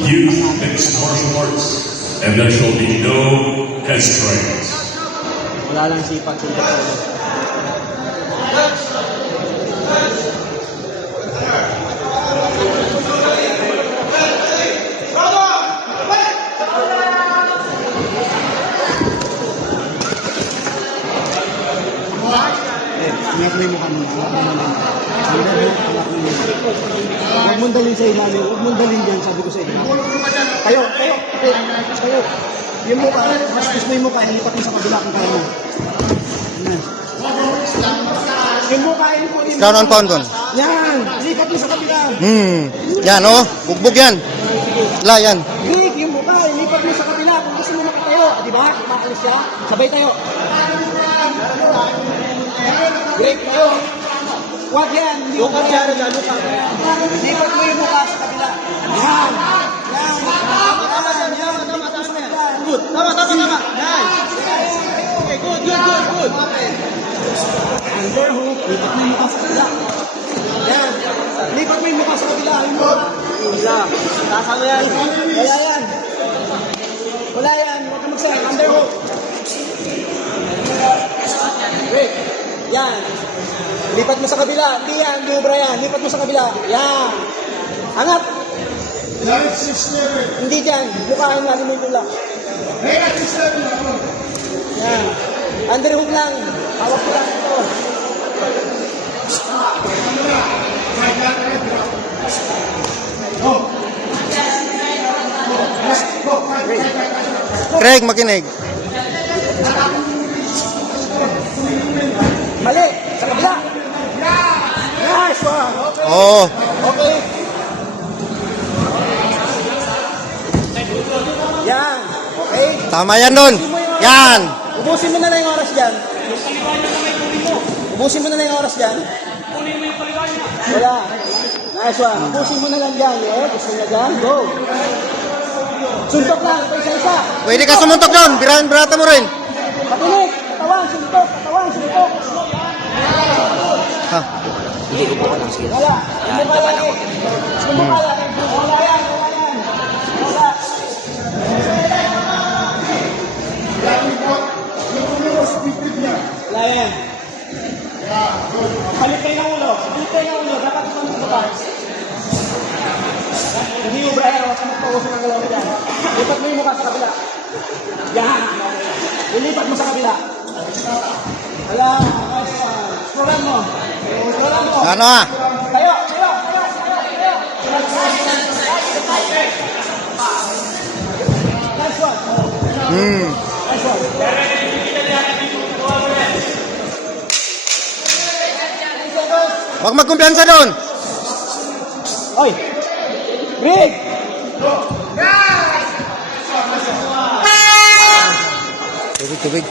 youth mixed martial arts, and that shall be known as strength. Wala lang sipat yung totoo. May mukha mo. Huwag mong dalhin sa ilalim. Huwag mong dalhin dyan, sabi ko sa inyo. Tayo. Yung mukha, mas gusto yung mukha, ilipat mo sa kabila kung kaya mo. Yung mukha, ilipat mo. Ground on pound doon. Yan, ilipat mo sa kabila. Yan oh, bugbog yan. La yan. Rick, yung mukha, ilipat mo sa kabila kung gusto mo makatayo. Di ba? Kumakalis siya. Sabay tayo. Rick, tayo. Huwag yan. Huwag ka dyan. Lipat mo yung mukha sa kabila. Yan. Good. Tama. Nice. Okay, good. Underhook. Lipat mo yung mukha sa kabila. Yan. Lipat mo yung mukha sa kabila. Kasama yan. Wala yan. Huwag ka magsayang. Underhook. Rick. Yan. Lipat mo sa kabila. Hindi yan. Hindi ubra yan. Lipat mo sa kabila. Yan. Angat. Hindi dyan. Mukhaan nga namin ito lang. Yan. Underhook lang. Hawak ko lang ito. Craig, makinig. Mali. Sa kabila. Nice one. Oo. Okay. Yan. Okay. Tama yan doon. Yan. Ubusin mo na lang yung oras dyan. Ubusin mo na lang yung oras dyan. Wala. Nice one. Ubusin mo na lang dyan. Gusto na dyan. Go. Suntok lang. Isa-isa. Pwede ka sumuntok doon. Birata mo rin. Patinig. Katawan. Suntok. Ha. Hindi ko pa lang sige. Wala. Hindi pa lang. Wala yan. Wala yan. Balik kayo ng ulo. Dapat ito ng kapag. Hindi yung Brian. Huwag ka magpausin ng galaw nila. Lipat mo yung mukha sa kabila. Yan. Ilipat mo sa kabila. Wala. Scrollan mo. Ano ah? Tayo. Nice one. Nice one. Huwag magkumpiyansa doon. Oy. Rick. Tubig.